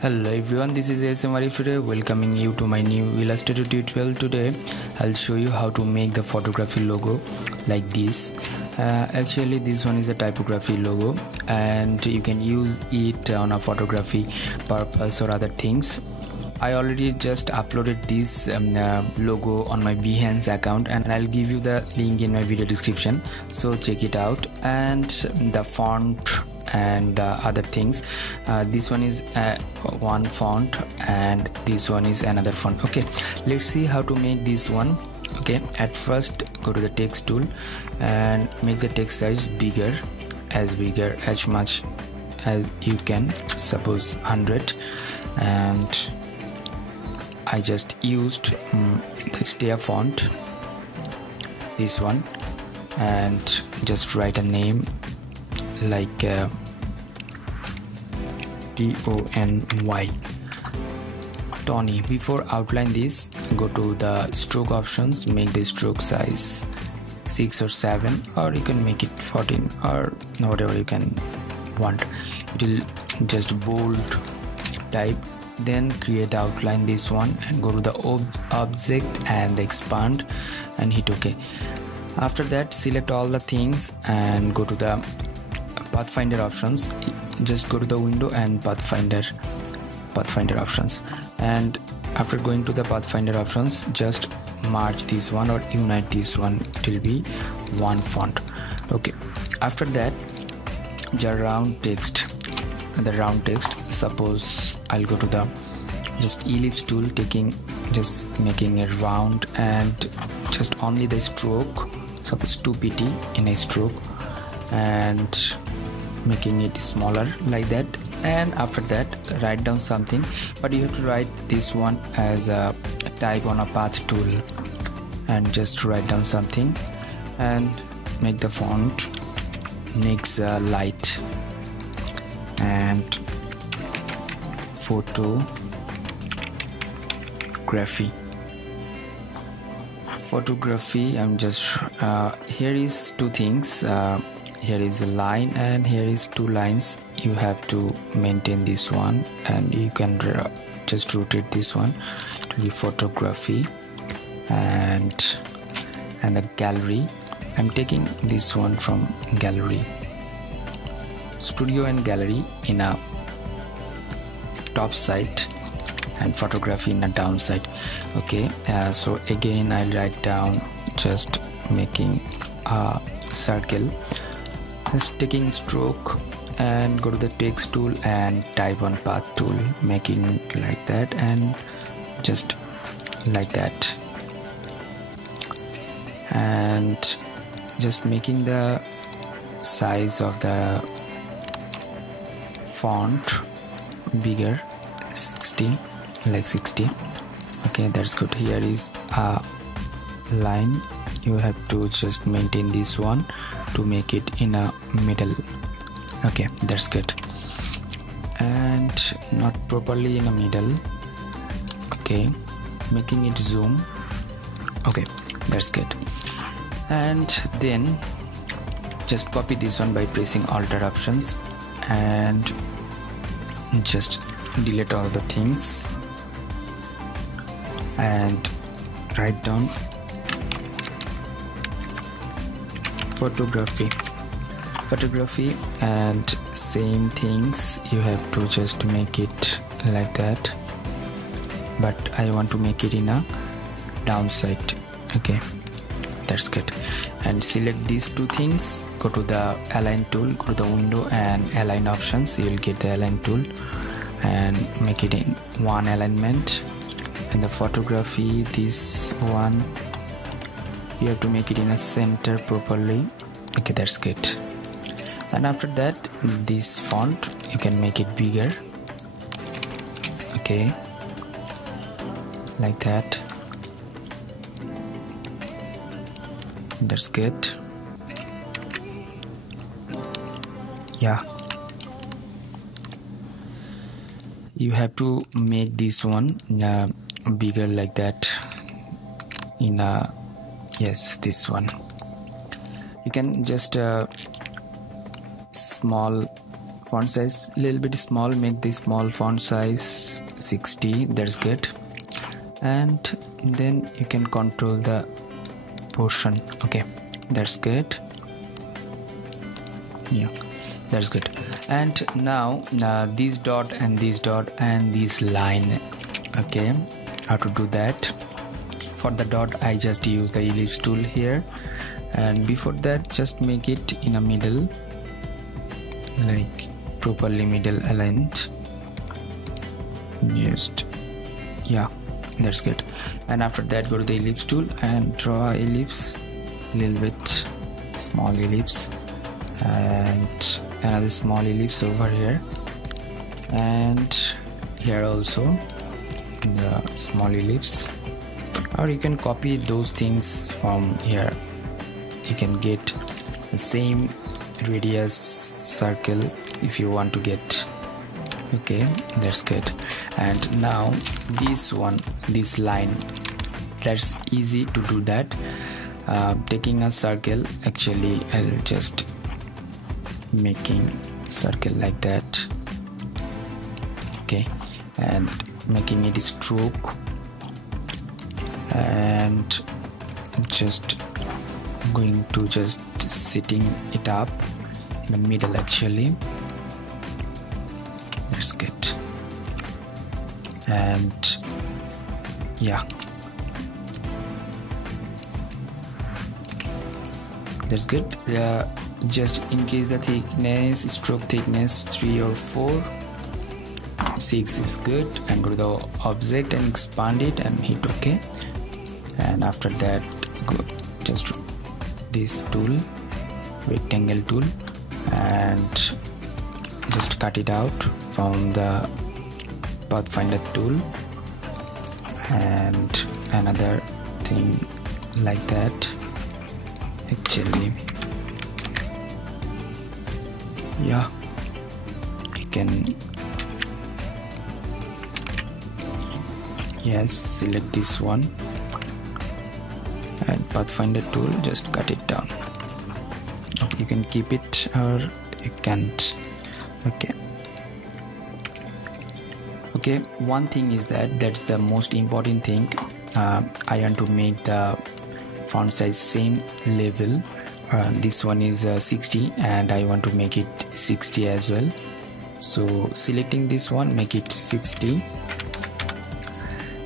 Hello everyone, this is ASM Arif today, welcoming you to my new Illustrator tutorial. Today I'll show you how to make the photography logo like this. Actually this one is a typography logo and you can use it on a photography purpose or other things. I already just uploaded this logo on my Behance account and I'll give you the link in my video description, so check it out. And the font and other things, this one is one font and this one is another font. Okay, let's see how to make this one. Okay, at first go to the text tool and make the text size bigger as much as you can, suppose 100, and I just used the stair font, this one, and just write a name like Tony. Tony. Before outline this, go to the stroke options, make the stroke size 6 or 7, or you can make it 14 or whatever you can want. It will just bold type. Then create outline, this one, and go to the object and expand and hit OK. After that, select all the things and go to the Pathfinder options. Just go to the window and Pathfinder options, and after going to the Pathfinder options, just merge this one or unite this one. It will be one font. Okay, after that, the round text, suppose I'll go to the just ellipse tool, just making it round and just only the stroke, suppose 2 pt in a stroke, and making it smaller like that. And after that, write down something, but you have to write this one as a type on a path tool, and just write down something and make the font next light and photography. I'm just here is two things, here is a line and here is 2 lines. You have to maintain this one, and you can just rotate this one to the photography and the gallery. I'm taking this one from gallery, studio and gallery in a top side and photography in a down side. Okay, so again I'll write down, just making a circle, just taking stroke and go to the text tool and type on path tool, making it like that and just like that, and just making the size of the font bigger, 60, like 60. Okay, that's good. Here is a line, you have to just maintain this one to make it in a middle. Okay, that's good, and not properly in the middle. Okay, making it zoom. Okay, that's good. And then just copy this one by pressing Alt options and just delete all the things and write down photography, and same things you have to just make it like that, but I want to make it in a downside. Okay, that's good. And select these 2 things, go to the align tool, go to the window and align options. You will get the align tool and make it in one alignment. And the photography, this one, you have to make it in a center properly. Okay, that's good. And after that, this font, you can make it bigger. Okay, like that. That's good. Yeah, you have to make this one bigger like that. In yes, this one you can just small font size, little bit small, make the small font size 60. That's good. And then you can control the portion. Okay, that's good. Yeah, that's good. And now this dot and this dot and this line. Okay, how to do that? For the dot I just use the ellipse tool here, and before that just make it in a middle, like properly middle aligned. Just, yeah, that's good. And after that go to the ellipse tool and draw ellipse, little bit small ellipse, and another small ellipse over here, and here also the small ellipse. Or you can copy those things from here. You can get the same radius circle if you want to get. Okay, that's good. And now this one, this line, that's easy to do that. Taking a circle, actually I'll just making circle like that. Okay, and making it a stroke, and just going to just setting it up in the middle. Actually, that's good. And yeah, that's good. Just increase the thickness, stroke thickness 3 or 4. 6 is good, and go to the object and expand it and hit OK. And after that go just this tool, rectangle tool, and just cut it out from the pathfinder tool, and another thing like that. Actually, yeah, you can, yes, select this one and pathfinder tool, just cut it down. Okay, you can keep it or you can't. Okay, one thing is that's the most important thing. I want to make the font size same level. This one is 60 and I want to make it 60 as well. So selecting this one, make it 60,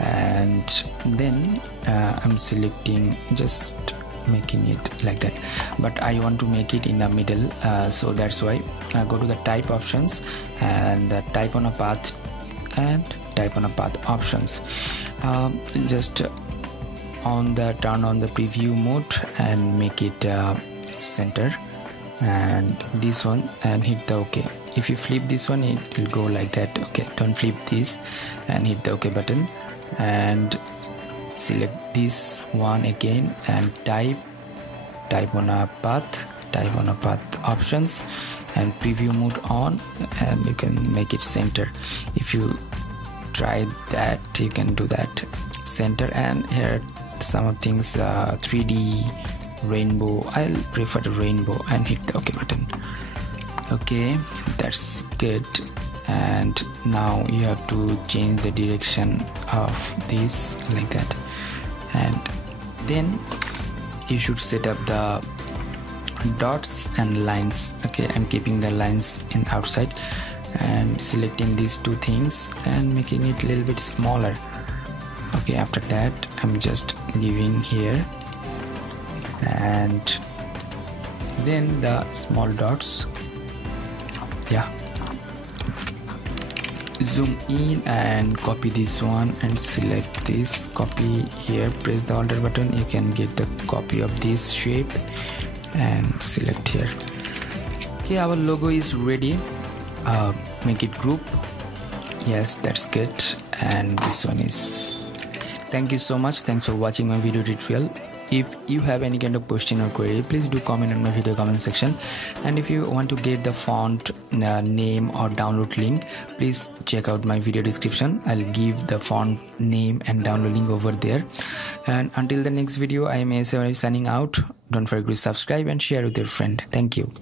and then I'm selecting, just making it like that, but I want to make it in the middle, so that's why I go to the type options and type on a path and type on a path options. Just turn on the preview mode and make it center, and this one, and hit the OK. If you flip this one, it will go like that. Okay, don't flip this, and hit the OK button, and select this one again and type on a path options and preview mode on, and you can make it center. If you try that, you can do that center. And here some of things, 3D rainbow, I'll prefer the rainbow, and hit the OK button. Okay, that's good. And now you have to change the direction of this like that, and then you should set up the dots and lines. Okay, I'm keeping the lines in outside and selecting these two things and making it a little bit smaller. Okay, after that I'm just leaving here, and then the small dots, yeah, zoom in and copy this one and select this, copy here, press the Alt button, you can get the copy of this shape and select here. Okay, our logo is ready. Make it group, yes, that's good. And this one is, thank you so much, thanks for watching my video tutorial. If you have any kind of question or query, please do comment in my video comment section. And if you want to get the font name or download link, please check out my video description. I'll give the font name and download link over there. And until the next video, I am ASM Arif signing out. Don't forget to subscribe and share with your friend. Thank you.